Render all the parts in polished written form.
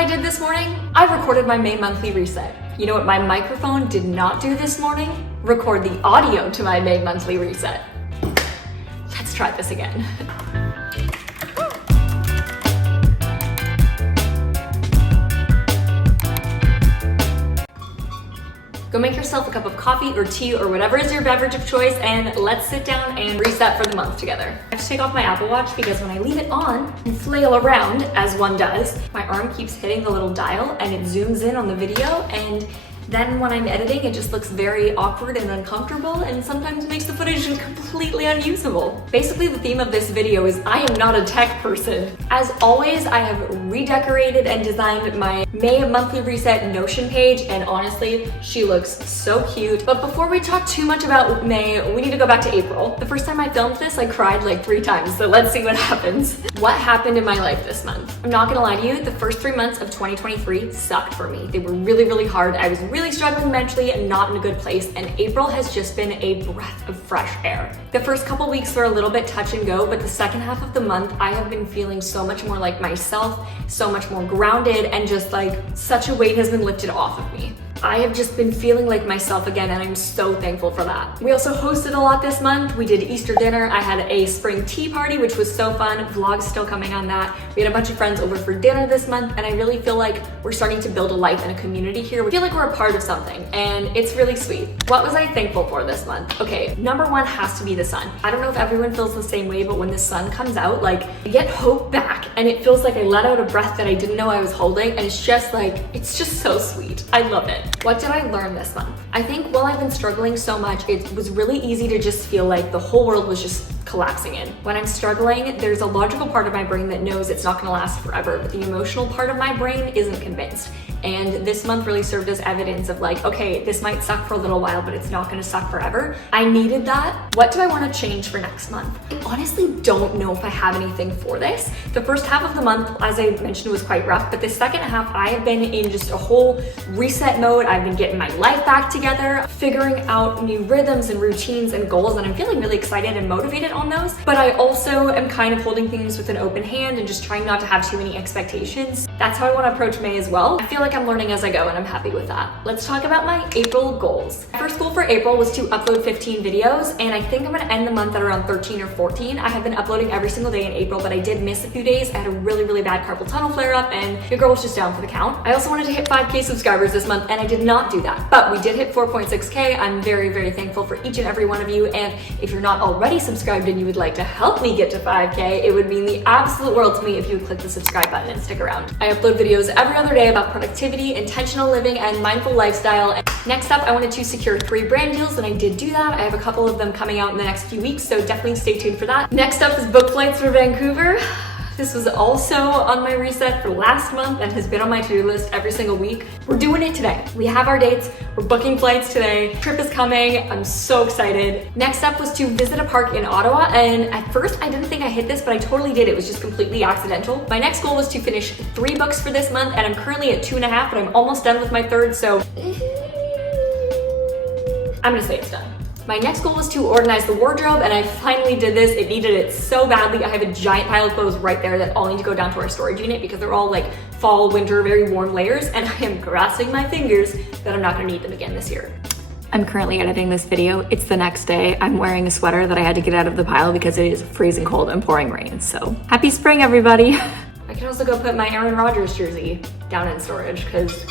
I did this morning? I recorded my May monthly reset. You know what my microphone did not do this morning? Record the audio to my May monthly reset. Let's try this again. Go make yourself a cup of coffee or tea or whatever is your beverage of choice, and let's sit down and reset for the month together. I have to take off my Apple Watch because when I leave it on and flail around, as one does, my arm keeps hitting the little dial and it zooms in on the video, and then when I'm editing, it just looks very awkward and uncomfortable and sometimes makes the footage completely unusable. Basically, the theme of this video is I am not a tech person. As always, I have redecorated and designed my May monthly reset Notion page, and honestly, she looks so cute. But before we talk too much about May, we need to go back to April. The first time I filmed this, I cried like 3 times, so let's see what happens. What happened in my life this month? I'm not gonna lie to you, the first 3 months of 2023 sucked for me. They were really, really hard. I was really struggling mentally and not in a good place, and April has just been a breath of fresh air. The first couple weeks were a little bit touch and go, but the second half of the month, I have been feeling so much more like myself, so much more grounded, and just like such a weight has been lifted off of me. I have just been feeling like myself again, and I'm so thankful for that. We also hosted a lot this month. We did Easter dinner. I had a spring tea party, which was so fun. Vlogs still coming on that. We had a bunch of friends over for dinner this month, and I really feel like we're starting to build a life and a community here. We feel like we're a part of something, and it's really sweet. What was I thankful for this month? Okay, number one has to be the sun. I don't know if everyone feels the same way, but when the sun comes out, like, I get hope back, and it feels like I let out a breath that I didn't know I was holding, and it's just so sweet. I love it. What did I learn this month? I think while I've been struggling so much, it was really easy to just feel like the whole world was just collapsing in. When I'm struggling, there's a logical part of my brain that knows it's not gonna last forever, but the emotional part of my brain isn't convinced. And this month really served as evidence of like, okay, this might suck for a little while, but it's not gonna suck forever. I needed that. What do I wanna change for next month? I honestly don't know if I have anything for this. The first half of the month, as I mentioned, was quite rough, but the second half, I have been in just a whole reset mode. I've been getting my life back together, figuring out new rhythms and routines and goals, and I'm feeling really excited and motivated on those. But I also am kind of holding things with an open hand and just trying not to have too many expectations. That's how I wanna approach May as well. I feel like I'm learning as I go, and I'm happy with that. Let's talk about my April goals. My first goal for April was to upload 15 videos, and I think I'm gonna end the month at around 13 or 14. I have been uploading every single day in April, but I did miss a few days. I had a really, really bad carpal tunnel flare up, and your girl was just down for the count. I also wanted to hit 5K subscribers this month, and I did not do that, but we did hit 4.6K. I'm very, very thankful for each and every one of you, and if you're not already subscribed and you would like to help me get to 5K, it would mean the absolute world to me if you would click the subscribe button and stick around. I upload videos every other day about productivity, intentional living, and mindful lifestyle. Next up, I wanted to secure 3 brand deals, and I did do that. I have a couple of them coming out in the next few weeks, so definitely stay tuned for that. Next up is book flights for Vancouver. This was also on my reset for last month and has been on my to-do list every single week. We're doing it today. We have our dates. We're booking flights today. Trip is coming. I'm so excited. Next up was to visit a park in Ottawa, and at first I didn't think I hit this, but I totally did. It was just completely accidental. My next goal was to finish 3 books for this month, and I'm currently at 2.5, but I'm almost done with my 3rd, so I'm gonna say it's done. My next goal was to organize the wardrobe, and I finally did this. It needed it so badly. I have a giant pile of clothes right there that all need to go down to our storage unit because they're all like fall, winter, very warm layers, and I am crossing my fingers that I'm not gonna need them again this year. I'm currently editing this video. It's the next day. I'm wearing a sweater that I had to get out of the pile because it is freezing cold and pouring rain, so happy spring, everybody. I can also go put my Aaron Rodgers jersey down in storage because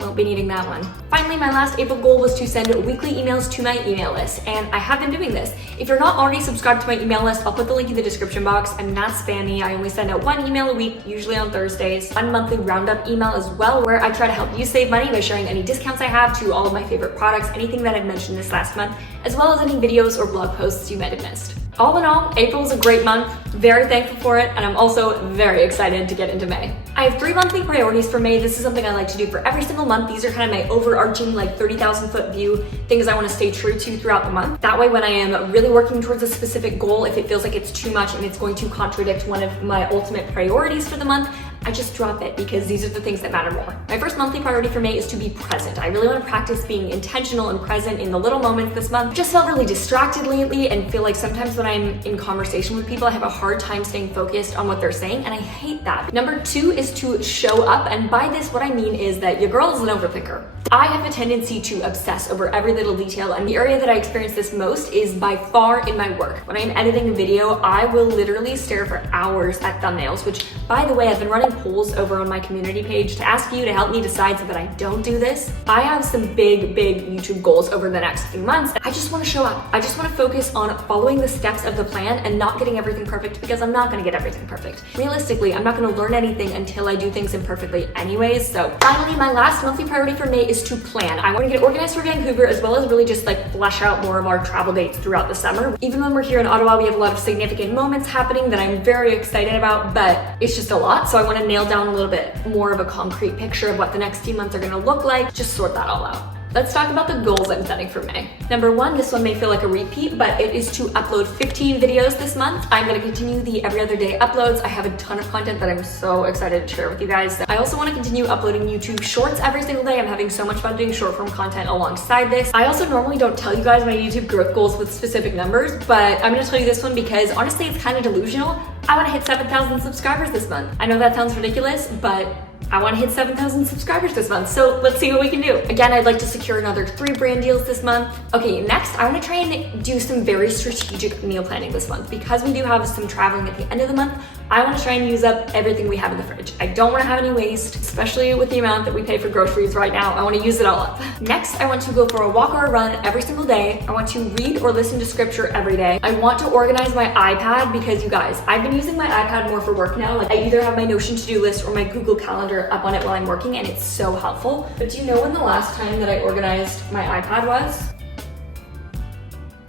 won't be needing that one. Finally, my last April goal was to send weekly emails to my email list, and I have been doing this. If you're not already subscribed to my email list, I'll put the link in the description box. I'm not spammy. I only send out 1 email a week, usually on Thursdays. 1 monthly roundup email as well, where I try to help you save money by sharing any discounts I have to all of my favorite products, anything that I've mentioned this last month, as well as any videos or blog posts you might have missed. All in all, April is a great month, very thankful for it, and I'm also very excited to get into May. I have 3 monthly priorities for May. This is something I like to do for every single month. These are kind of my overarching like 30,000 foot view, things I want to stay true to throughout the month. That way when I am really working towards a specific goal, if it feels like it's too much and it's going to contradict one of my ultimate priorities for the month, I just drop it because these are the things that matter more. My first monthly priority for May is to be present. I really want to practice being intentional and present in the little moments this month. Just felt really distracted lately and feel like sometimes when I'm in conversation with people, I have a hard time staying focused on what they're saying, and I hate that. Number 2 is to show up, and by this what I mean is that your girl is an overthinker. I have a tendency to obsess over every little detail, and the area that I experience this most is by far in my work. When I'm editing a video, I will literally stare for hours at thumbnails, which, by the way, I've been running polls over on my community page to ask you to help me decide so that I don't do this. I have some big YouTube goals over the next few months. I just want to show up. I just want to focus on following the steps of the plan and not getting everything perfect, because I'm not going to get everything perfect. Realistically, I'm not going to learn anything until I do things imperfectly anyways. So finally, my last monthly priority for May is to plan. I want to get organized for Vancouver, as well as really just like flesh out more of our travel dates throughout the summer. Even when we're here in Ottawa, we have a lot of significant moments happening that I'm very excited about, but it's just a lot. So I want to nail down a little bit more of a concrete picture of what the next few months are going to look like, just sort that all out. Let's talk about the goals I'm setting for May. Number 1, this one may feel like a repeat, but it is to upload 15 videos this month. I'm gonna continue the every other day uploads. I have a ton of content that I'm so excited to share with you guys. I also wanna continue uploading YouTube shorts every single day. I'm having so much fun doing short form content alongside this. I also normally don't tell you guys my YouTube growth goals with specific numbers, but I'm gonna tell you this one because honestly, it's kind of delusional. I wanna hit 7,000 subscribers this month. I know that sounds ridiculous, but I want to hit 7,000 subscribers this month, so let's see what we can do. Again, I'd like to secure another 3 brand deals this month. Okay, next, I want to try and do some very strategic meal planning this month. Because we do have some traveling at the end of the month, I want to try and use up everything we have in the fridge. I don't want to have any waste, especially with the amount that we pay for groceries right now. I want to use it all up. Next, I want to go for a walk or a run every single day. I want to read or listen to scripture every day. I want to organize my iPad because, you guys, I've been using my iPad more for work now. Like, I either have my Notion to-do list or my Google Calendar up on it while I'm working, and it's so helpful. But do you know when the last time that I organized my iPad was?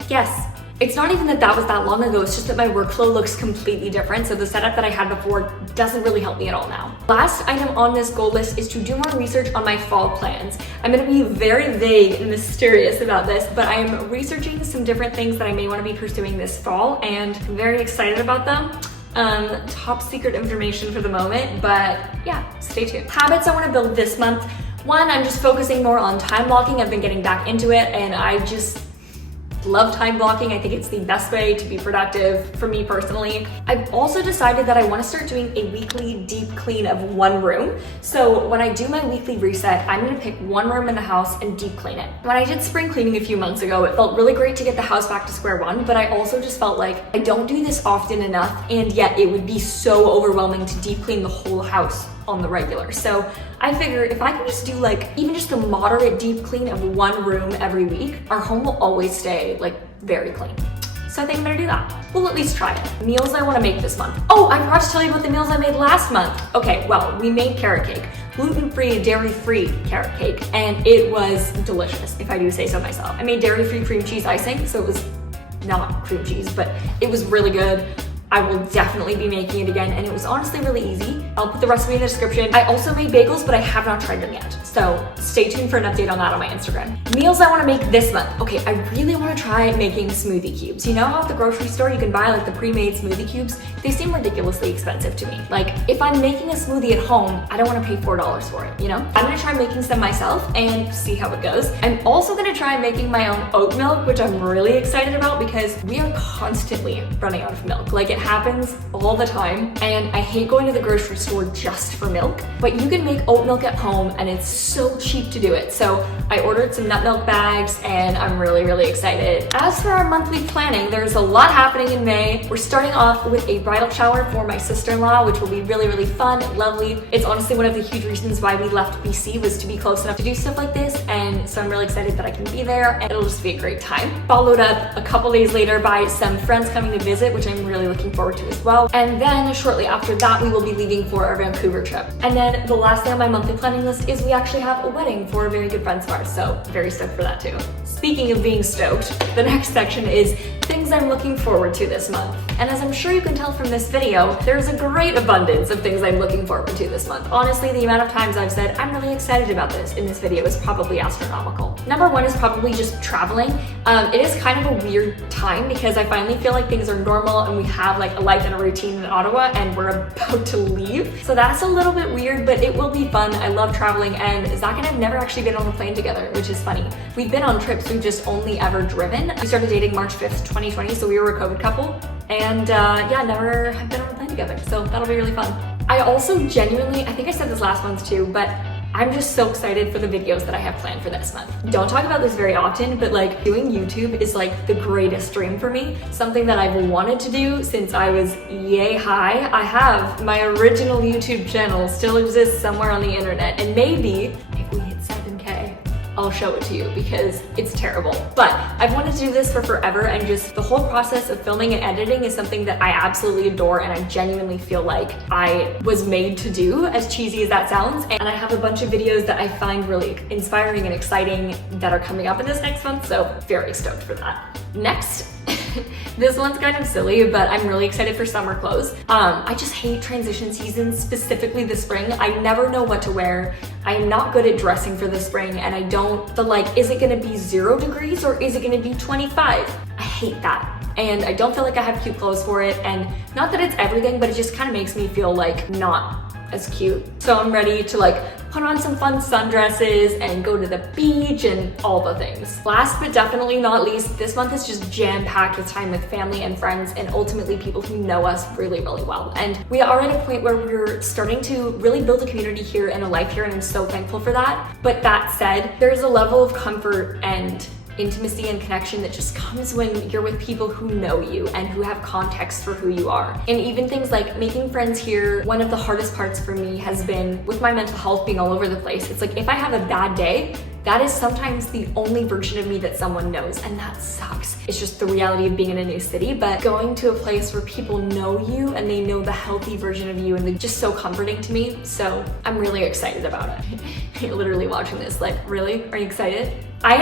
Yes. It's not even that that was that long ago, it's just that my workflow looks completely different, so the setup that I had before doesn't really help me at all now. Last item on this goal list is to do more research on my fall plans. I'm gonna be very vague and mysterious about this, but I am researching some different things that I may want to be pursuing this fall, and I'm very excited about them. Top secret information for the moment, but yeah, stay tuned. Habits I want to build this month. 1, I'm just focusing more on time blocking. I've been getting back into it, and I just love time blocking. I think it's the best way to be productive for me personally. I've also decided that I want to start doing a weekly deep clean of one room. So when I do my weekly reset, I'm going to pick one room in the house and deep clean it. When I did spring cleaning a few months ago, it felt really great to get the house back to square one, but I also just felt like I don't do this often enough, and yet it would be so overwhelming to deep clean the whole house on the regular. So I figure if I can just do like even just a moderate deep clean of one room every week, our home will always stay like very clean. So I think I'm gonna do that. We'll at least try it. Meals I wanna make this month. Oh, I forgot to tell you about the meals I made last month. Okay, well, we made carrot cake. Gluten-free, dairy-free carrot cake, and it was delicious, if I do say so myself. I made dairy-free cream cheese icing, so it was not cream cheese, but it was really good. I will definitely be making it again, and it was honestly really easy. I'll put the recipe in the description. I also made bagels, but I have not tried them yet. So stay tuned for an update on that on my Instagram. Meals I wanna make this month. Okay, I really wanna try making smoothie cubes. You know how at the grocery store you can buy like the pre-made smoothie cubes? They seem ridiculously expensive to me. Like, if I'm making a smoothie at home, I don't wanna pay $4 for it, you know? I'm gonna try making some myself and see how it goes. I'm also gonna try making my own oat milk, which I'm really excited about because we are constantly running out of milk. Like, it happens all the time, and I hate going to the grocery store just for milk, but you can make oat milk at home and it's so cheap to do it. So I ordered some nut milk bags and I'm really excited. As for our monthly planning, there's a lot happening in May. We're starting off with a bridal shower for my sister-in-law, which will be really fun and lovely. It's honestly one of the huge reasons why we left BC, was to be close enough to do stuff like this, and so I'm really excited that I can be there, and it'll just be a great time. Followed up a couple days later by some friends coming to visit, which I'm really looking forward to as well. And then shortly after that, we will be leaving for our Vancouver trip. And then the last thing on my monthly planning list is we actually have a wedding for a very good friend of ours, so very stoked for that too. Speaking of being stoked, the next section is things things I'm looking forward to this month. And as I'm sure you can tell from this video, there's a great abundance of things I'm looking forward to this month. Honestly, the amount of times I've said I'm really excited about this in this video is probably astronomical. Number one is probably just traveling. It is kind of a weird time because I finally feel like things are normal and we have like a life and a routine in Ottawa and we're about to leave. So that's a little bit weird, but it will be fun. I love traveling, and Zach and I have never actually been on a plane together, which is funny. We've been on trips, we've just only ever driven. We started dating March 5th, 2020, so we were a COVID couple. And yeah, never have been on a plane together, so that'll be really fun. I also genuinely, I think I said this last month too, but I'm just so excited for the videos that I have planned for this month. Don't talk about this very often, but like doing YouTube is like the greatest dream for me. Something that I've wanted to do since I was yay high. I have my original YouTube channel still exists somewhere on the internet, and maybe if we hit 7K, I'll show it to you because it's terrible. But I've wanted to do this for forever, and just the whole process of filming and editing is something that I absolutely adore, and I genuinely feel like I was made to do, as cheesy as that sounds. And I have a bunch of videos that I find really inspiring and exciting that are coming up in this next month, so very stoked for that. Next, this one's kind of silly, but I'm really excited for summer clothes. I just hate transition seasons, specifically the spring. I never know what to wear. I am not good at dressing for the spring, and I don't, but like, is it gonna be 0 degrees or is it gonna be 25? I hate that. And I don't feel like I have cute clothes for it, and not that it's everything, but it just kind of makes me feel like not as cute. So I'm ready to like put on some fun sundresses and go to the beach and all the things. Last but definitely not least, this month is just jam-packed with time with family and friends, and ultimately people who know us really, really well. And we are at a point where we're starting to really build a community here and a life here, and I'm so thankful for that. But that said, there's a level of comfort and intimacy and connection that just comes when you're with people who know you and who have context for who you are. And even things like making friends here, one of the hardest parts for me has been with my mental health being all over the place. It's like if I have a bad day, that is sometimes the only version of me that someone knows, and that sucks. It's just the reality of being in a new city, but going to a place where people know you and they know the healthy version of you, and they're just so comforting to me. So I'm really excited about it. You're literally watching this like, really? Are you excited? I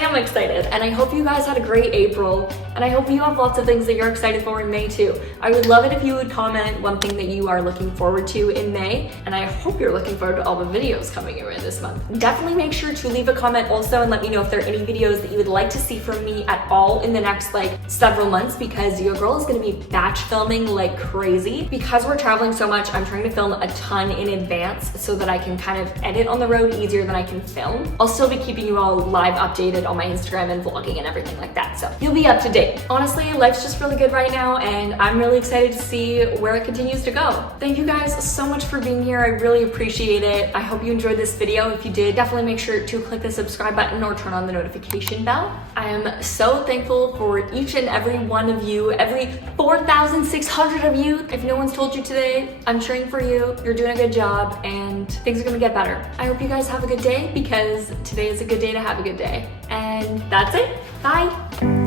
am excited, and I hope you guys had a great April, and I hope you have lots of things that you're excited for in May too. I would love it if you would comment one thing that you are looking forward to in May, and I hope you're looking forward to all the videos coming your way this month. Definitely make sure to leave a comment also and let me know if there are any videos that you would like to see from me at all in the next like several months, because your girl is gonna be batch filming like crazy. Because we're traveling so much, I'm trying to film a ton in advance so that I can kind of edit on the road easier than I can film. I'll still be keeping you all live updated on my Instagram and vlogging and everything like that, so you'll be up to date. Honestly, life's just really good right now, and I'm really excited to see where it continues to go. Thank you guys so much for being here. I really appreciate it. I hope you enjoyed this video. If you did, definitely make sure to click the subscribe button or turn on the notification bell. I am so thankful for each and every one of you, every 4,600 of you. If no one's told you today, I'm cheering for you. You're doing a good job, and things are gonna get better. I hope you guys have a good day, because today is a good day to have a good day. And that's it. Bye.